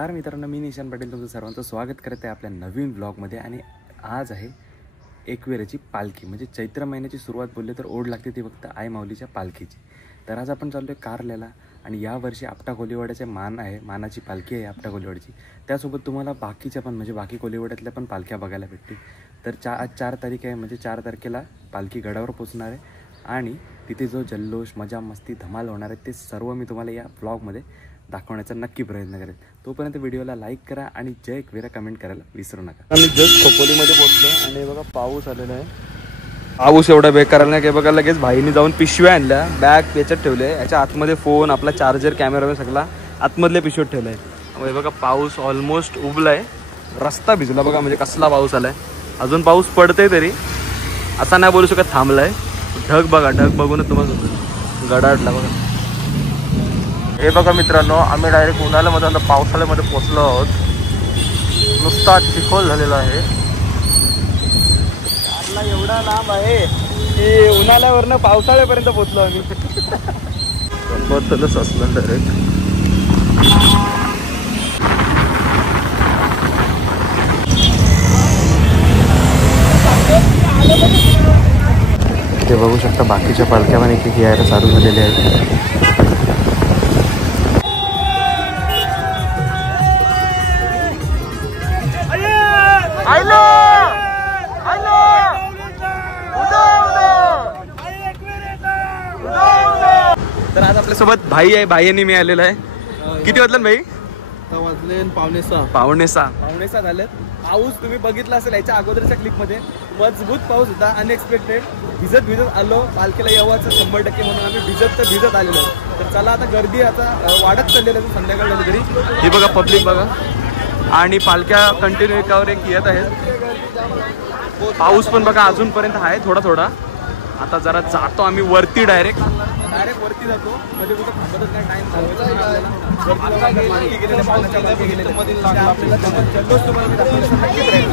नमस्कार मित्रांनो, मी निशान पाटील तुमचं सर्वांचं स्वागत करत आहे आपल्या नवीन ब्लॉगमध्ये. आणि आज आहे एकविरेची पालखी, म्हणजे चैत्र महिन्याची सुरुवात बोलले तर ओढ लागते ती फक्त आई माऊलीच्या पालखीची. तर आज आपण चाललो आहे कारल्याला आणि यावर्षी आपटा कोलीवाड्याचे मानाची पालखी आहे आपटा कोलीवाड्याची. त्यासोबत तुम्हाला बाकीच्या पण म्हणजे बाकी कोलीवाड्यातल्या पण पालख्या बघायला भेटतील. तर आज 4 तारीख आहे, म्हणजे 4 तारखेला पालखी गडावर पोचणार आहे आणि तिथे जो जल्लोष, मजा, मस्ती, धमाल होणार आहे ते सर्व मी तुम्हाला या ब्लॉगमध्ये दाखवण्याचा नक्की प्रयत्न करेन. तोपर्यंत व्हिडिओला लाईक करा आणि जय एकविरा कमेंट करायला विसरू नका. आम्ही जस्ट खोपोलीमध्ये पोहोचलो आणि बघा पाऊस आलेला आहे. पाऊस एवढा बेकार आला की बघा लगेच भाईने जाऊन पिशव्या आणल्या, बॅग याच्यात ठेवले, याच्या आतमध्ये फोन, आपला चार्जर, कॅमेरा सगळा आतमधल्या पिशवीत ठेवलाय. त्यामुळे बघा पाऊस ऑलमोस्ट उबलाय, रस्ता भिजला बघा, म्हणजे कसला पाऊस आलाय. अजून पाऊस पडतोय तरी असा नाही बोलू शकत थांबलाय. ढग बघा, ढग बघूनच तुम्हाला गडाडला बघा. हे बघा मित्रांनो, आम्ही डायरेक्ट उन्हाळ्यामध्ये आता पावसाळ्यामध्ये पोहोचलो आहोत. नुसता चिखल झालेला आहे. एवढा लांब आहे की उन्हाळ्यावरनं पावसाळ्यापर्यंत पोहोचलो आम्ही. बसलंच असलं डायरेक्ट. ते बघू शकता बाकीच्या पालख्या पण एक यायला चालू झालेल्या आहेत. तर आज आपल्यासोबत भाई आहे, भाईंनी मी आलेला आहे. किती वाजलं भाई? वाजले पावणे सहा झालेत. पाऊस तुम्ही बघितला असेल याच्या अगोदरच्या क्लिपमध्ये, मजबूत पाऊस होता, अनएक्सपेक्टेड. भिजत आलो पालखीला येवाचं 100% म्हणून आम्ही भिजत आलेलो. तर चला आता गर्दी आता वाढत चाललेली आहे संध्याकाळ झाली तरी. हे बघा पब्लिक बघा, आणि पालख्या कंटिन्यू एकावर एक येत आहेत. पाऊस पण बघा अजूनपर्यंत आहे थोडा थोडा. आता जरा जातो आम्ही वरती, डायरेक्ट वरती जातो, म्हणजे कुठं थांबतच नाही. टाइम आपल्याला जल्लोष तुम्हाला मी दाखवण्याचा नक्की प्रयत्न.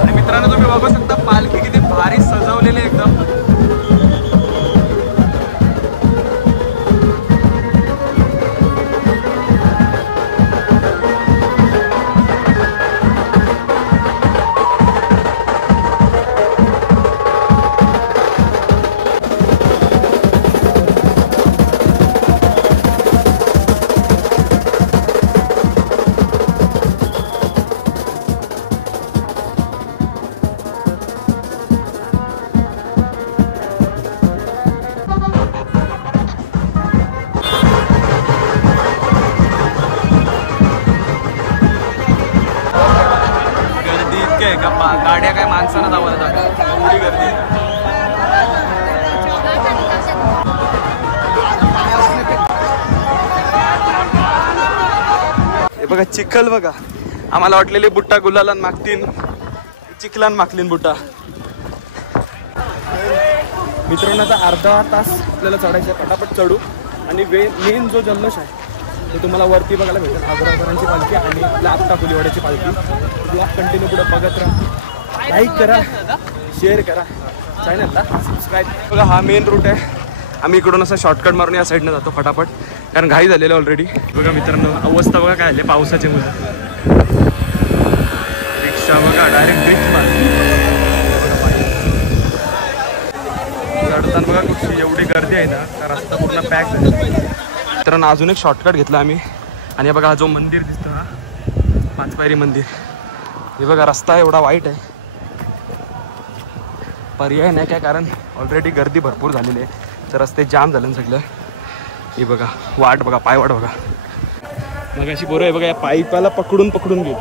आणि मित्रांनो तुम्ही बघू शकता पालखी किती भारी सजवलेली एकदम. गाड्या काय माणसानं धावायला जागा, एवढी गर्दी. हे बघा चिखल बघा, आम्हाला वाटलेले बुट्टा गुलाला मागतील, चिखलान मागलीन बुट्टा. मित्रांनो आता अर्धा तास आपल्याला चढायचं, पटापट चढू. आणि मेन जो जल्लोष आहे ते तुम्हाला वरती बघायला भेटेल. आग्राकरांची पालखी आणि आपल्या आपटा कोलीवाड्याची पालखी. ब्लॉग कंटिन्यू पुढे बघत राहा, लाईक करा, शेअर करा, चॅनलला सबस्क्राईब. बघा हा मेन रूट आहे. आम्ही इकडून असं शॉर्टकट मारून या साईडनं जातो फटाफट, कारण घाई झालेलं ऑलरेडी. बघा मित्रांनो अवस्था बघा काय झाली पावसाच्या मुळे. रिक्षा बघा डायरेक्ट ड्रिफ्ट मारली. चढताना बघा कुठची एवढी गर्दी आहे ना, का रस्ता पूर्ण पॅक झाला. मित्रांनो अजून एक शॉर्टकट घेतला आम्ही. आणि बघा हा जो मंदिर दिसतो हा 5 पायरी मंदिर. हे बघा रस्ता एवढा वाईट आहे, पर्याय नाही काय, कारण ऑलरेडी गर्दी भरपूर झालेली आहे. तर रस्ते जाम झाले सगळं. हे बघा वाट बघा, पाय वाट बघा. मग अशी पोरं आहे बघा या पाईपाला पकडून गेली.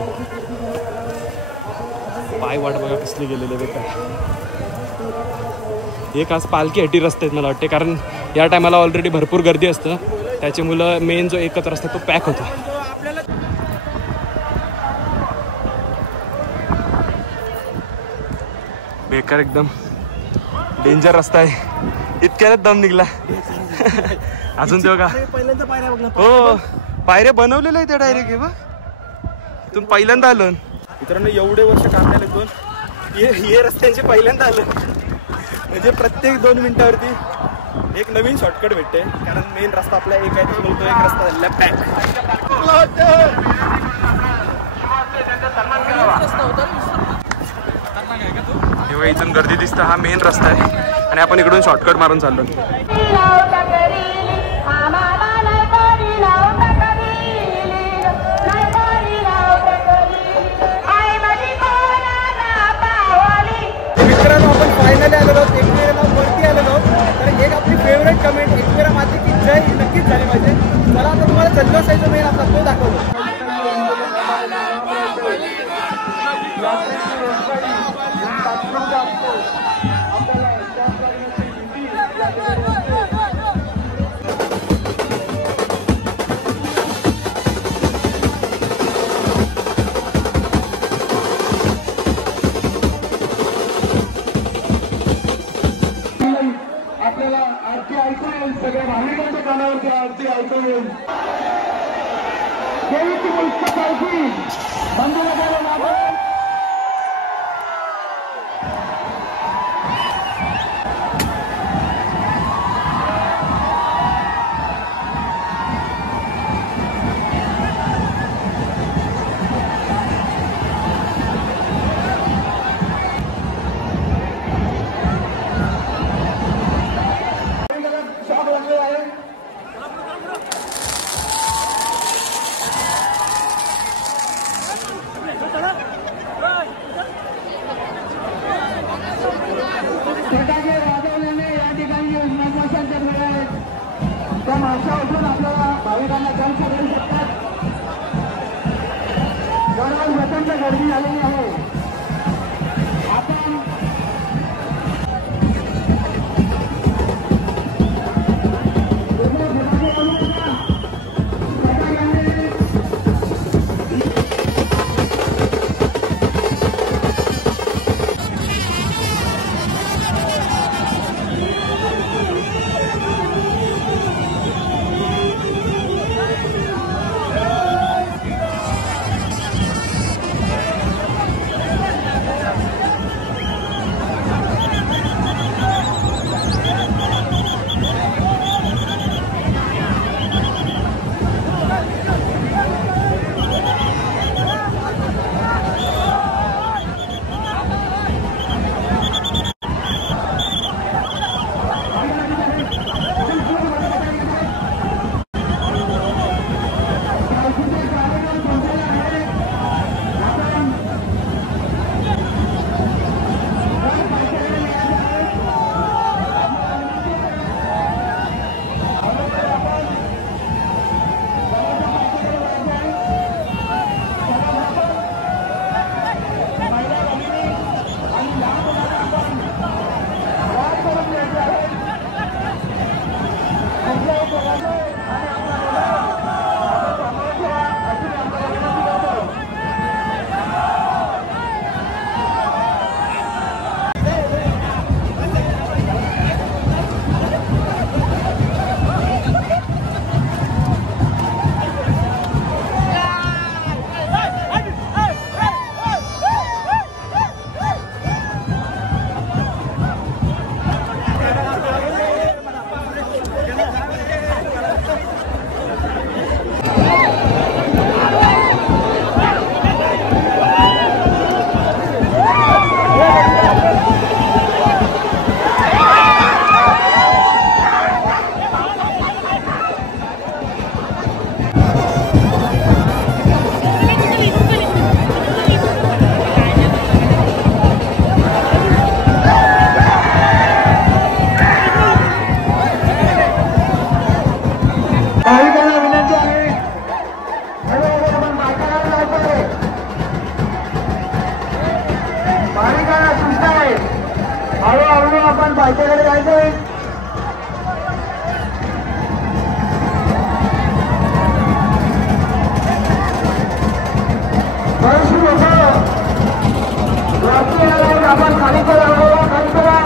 पाय वाट बघा कसले गेलेले बेकार. एक आज पालखी हटी रस्ते आहेत मला वाटते, कारण या टायमाला ऑलरेडी भरपूर गर्दी असतं. त्याची मुलं मेन जो एकच रस्ता तो पॅक होता. बेकार एकदम डेंजर रस्ता आहे. इतक्यात दम निघला. अजून ते बघा हो पायऱ्या बनवलेल्या आहेत त्या डायरेक्ट. हे बघ तुम्ही पहिल्यांदा आलो. मित्रांनो एवढे वर्ष कामाला येतो हे रस्त्यांचे पहिल्यांदा आलं म्हणजे प्रत्येक 2 मिनिटावरती एक नवीन शॉर्टकट भेटते कारण मेन रस्ता आपला एक आहे त्याच्यामुळे तो एक रस्ता झालेला बॅक. इथून गर्दी दिसतं हा मेन रस्ता आहे आणि आपण इकडून शॉर्टकट मारून चाललो. मित्रांनो आपण फायनली आलेलो आहोत एकविरेला वरती आलेलो आहोत. तर एक आपली फेवरेट कमेंट एकविरा मातेची जय नक्कीच झाली पाहिजे. मला आता तुम्हाला जल्लोष आहे जो मेन आपला तो दाखवतो. आपल्याला आरती ऐकू येईल सगळ्या भाविकांच्या कानावरती आरती ऐकू येईल. देवीची पुस्तक पालखी मंदिराकडे लागेल. फटाके वाजवल्याने या ठिकाणी उष्णोग्रता करणार आहेत. त्या माशा उठून आपल्याला भाविकांना दर्शन करू शकतात. दररोज प्रचंड गर्दी झालेली आहे. आपण हळूहळू आपण पायथ्याकडे जायचंय. आपण खाली करा खाली करा.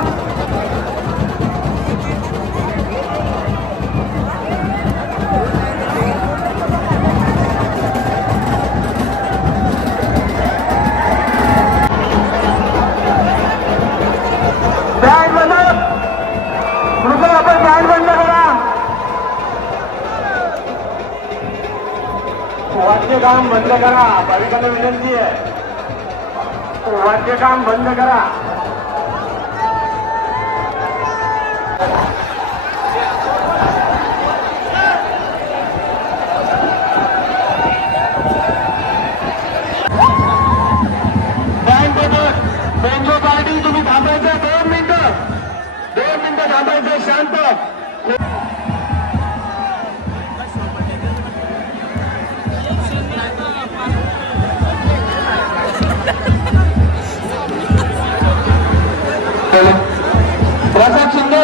करा, भाविकांना विनंती आहे. वाद्य काम बंद करा. बेंजो पार्टी तुम्ही थांबायचं 2 मिनिटं थांबायचं शांत. प्रसाद शिंदे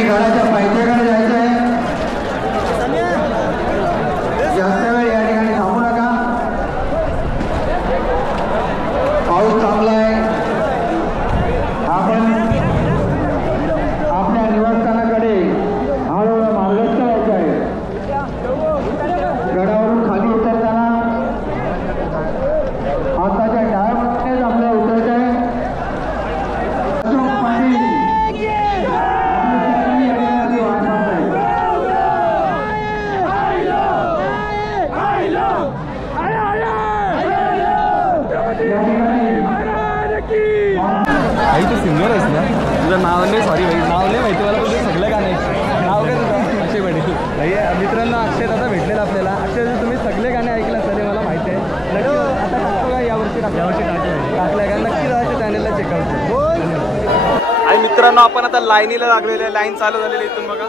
ठिकाणी गडाच्या पायथ्याकडे जायचं आहे. जास्त वेळ या ठिकाणी थांबू नका. पाऊस चांगला आहे. आपण आपल्या निवासस्थानाकडे हळूहळू मार्गस्थ व्हायचं आहे. गडावरून खाली उतरताना हाताच्या डाव्यामध्येच आपल्याला उतरायचं आहे. अशोक पाटील भाई तू सिंगर आहेस ना? तुझं नाव नाही, सॉरी भाई नाव नाही माहिती मला, तुझं सगळं गाणं आहे. नाव काय तुझं? अक्षय पाटील. भाई मित्रांनो अक्षय दादा भेटलेला आपल्याला. अक्षय तुम्ही सगळे गाणे ऐकले असाल मला माहिती आहे. नक्की आता टाकतो का यावर्षी टाकलाय का? नक्की जायचं चॅनलला चेकआउट. आणि मित्रांनो आपण आता लाईनीला लागलेले आहे. लाईन चालू झालेली इथून बघा.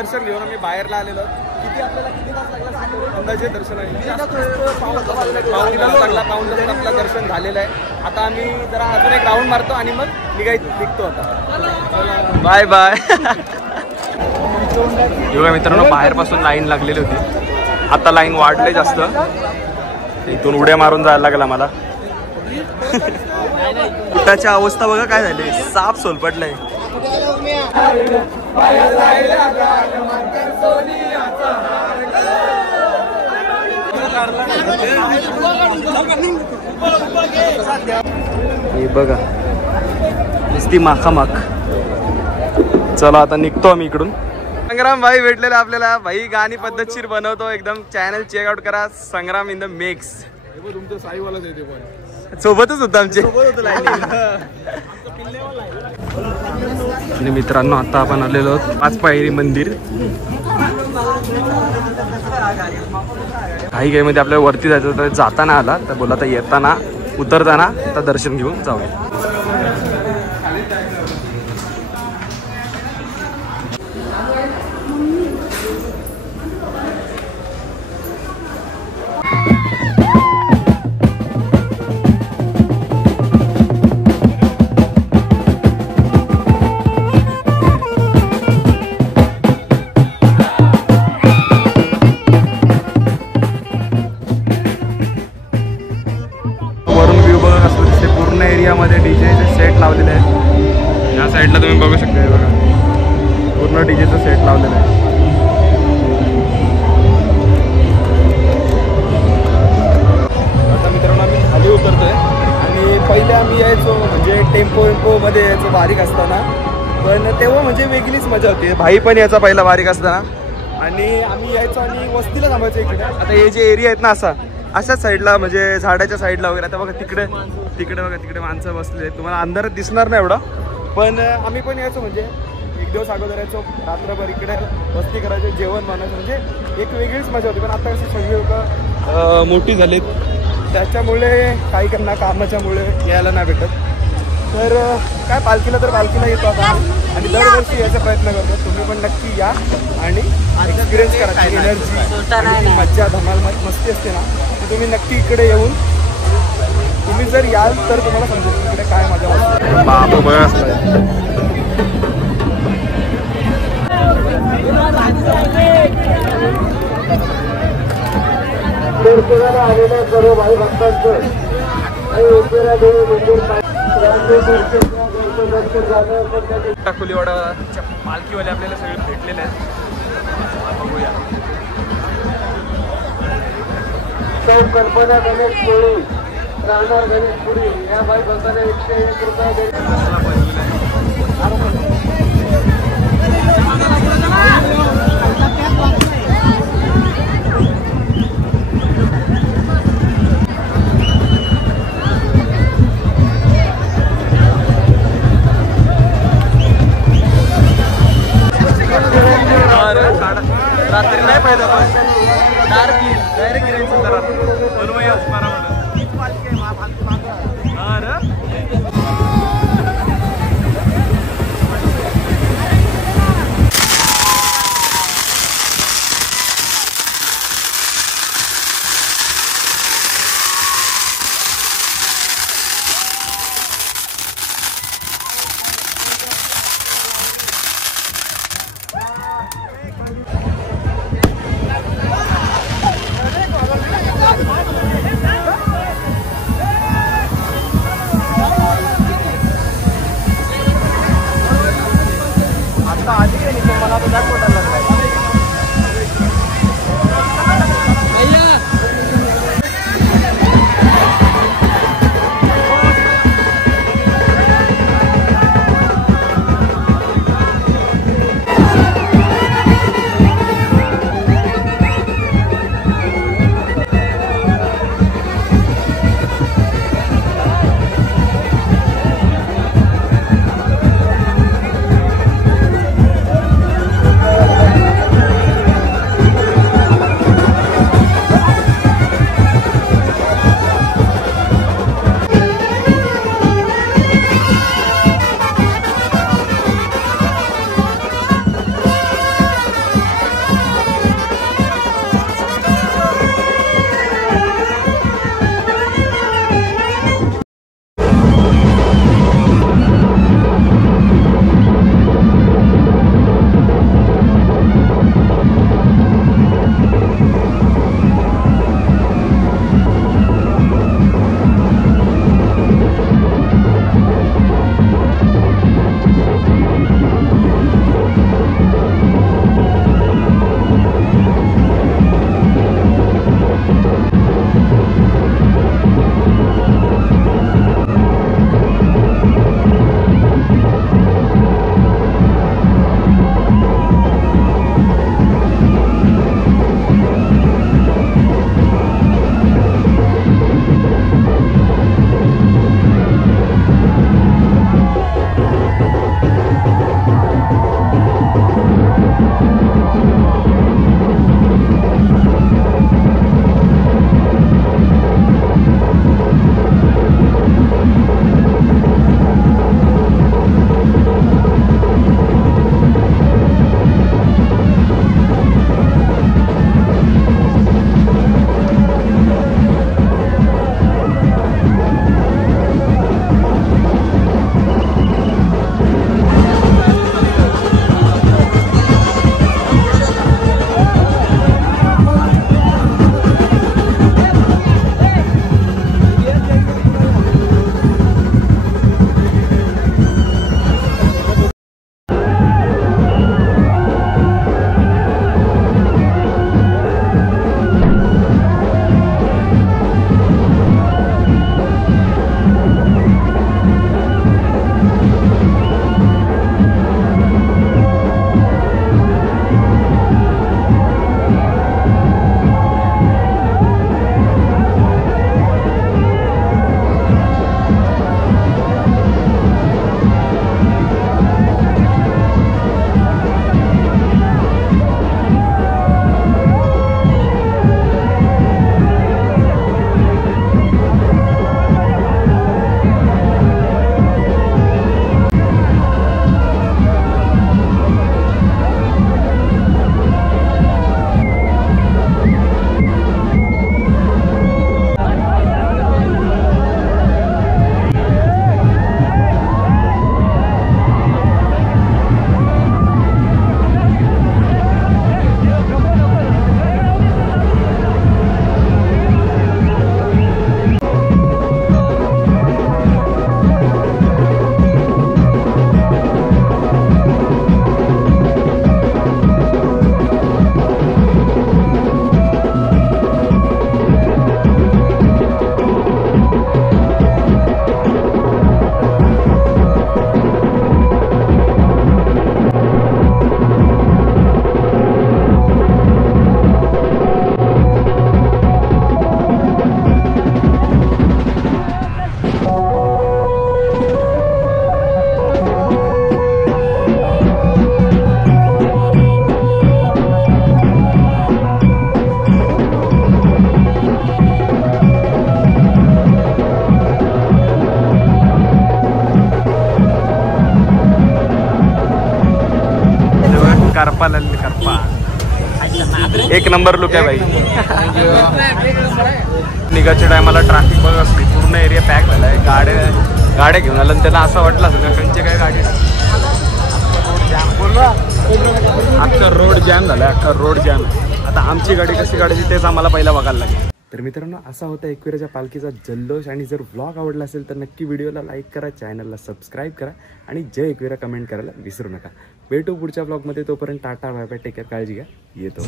दर्शन घेऊन आम्ही बाहेरला आलेलो. आपल्याला किती तास लागला अंदाजे दर्शन आहे? पाऊण तास आपलं दर्शन झालेलं आहे. आता आम्ही जरा अजून एक राऊंड मारतो आणि मग निघतो आता. Bye bye. योगा मित्रांनो, बाहेरपासून लाईन लागलेली होती. आता लाईन वाढले जास्त. इथून उड्या मारून जायला लागला मला. कुटाची अवस्था बघा काय झाली, साप सोलपटलाय. हे बघा नुसती माखामाख. चला आता निघतो आम्ही इकडून. संग्राम भाई भेटलेला आपल्याला. भाई गाणी पद्धतशीर बनवतो एकदम. चॅनल चेकआउट करा, संग्राम इन द मिक्स. तुमचं साईवालाच येते पण सोबतच होतं आमचे. आणि मित्रांनो, आता आपण आलेलो आहोत 5 पायरी मंदिर. काही मध्ये आपल्याला वरती जायचं तर जाताना आला तर बोला आता येताना उतरताना आता दर्शन घेऊन जाऊया. एरियामध्ये डीजेचे सेट लावलेले आहेत. या साईडला तुम्ही बघू शकता. बघा पूर्ण डीजेचा सेट लावलेला आहे. आता मित्रांनो आम्ही खाली उतरतोय. आणि पहिले आम्ही यायचो म्हणजे टेम्पोमध्ये यायचो बारीक असताना. पण तेव्हा म्हणजे वेगळीच मजा होती. भाई पण याचा पहिला बारीक असताना. आणि आम्ही यायचो आणि वस्तीला थांबायचो इकडे. आता हे जे एरिया आहेत ना अशाच साईडला म्हणजे झाडाच्या साईडला वगैरे. आता बघा तिकडे बघा तिकडे माणसं बसलेले आहेत. तुम्हाला अंधारात दिसणार नाही एवढं. पण आम्ही पण यायचो म्हणजे एक दिवस अगोदर यायचो. रात्रभर इकडे वस्ती करायचो, जेवण बनायचं. म्हणजे एक वेगळीच मजा होती. पण आता कशी सगळी लोक मोठी झालीत त्याच्यामुळे काही त्यांना कामाच्यामुळे यायला नाही भेटत. तर काय पालखीला येतो आता. आणि दरवर्षी यायचा प्रयत्न करतो. तुम्ही पण नक्की या आणि एक्सपिरियन्स करा. एनर्जी, मज्जा, धमाल, मस्ती असते ना, ती तुम्ही नक्की इकडे येऊन तुम्ही जर याल तर तुम्हाला समजेल इकडे काय मजा असते. बाबू बघा असतं. आलेल्या सर्व भाई भक्तांचं खुलीवाडाच्या पालखीवाले आपल्याला सगळे भेटलेले आहेत. बघूया. कल्पना गणेश कोळी, राहणार गणेश पुरी या भाई भक्तांना 101 रुपये. रात्री नाही पाहिजे डायरेक्ट गिरायचं जरा करपा एक नंबर लुक आहे भाई. निघाच्या टायमाला ट्रॅफिक बघ असली पूर्ण एरिया पॅक झाला आहे. गाड्या घेऊन आलं आणि त्यांना असं वाटलं असेल का त्यांची काय गाडी अख्खा रोड जॅम झाला आहे. अख्खा रोड जॅम. आता आमची गाडी कशी काढायची तेच आम्हाला पहिला बघायला लागेल. तर मित्रांनो असा होता एकविराच्या पालखीचा जल्लोष. आणि जर व्लॉग आवडला असेल तर नक्की व्हिडिओला लाईक करा, चॅनलला सबस्क्राईब करा आणि जय एकविरा कमेंट करायला विसरू नका. भेटू पुढच्या व्लॉगमध्ये. तोपर्यंत tata bye bye, take care, काळजी घ्या. येतो.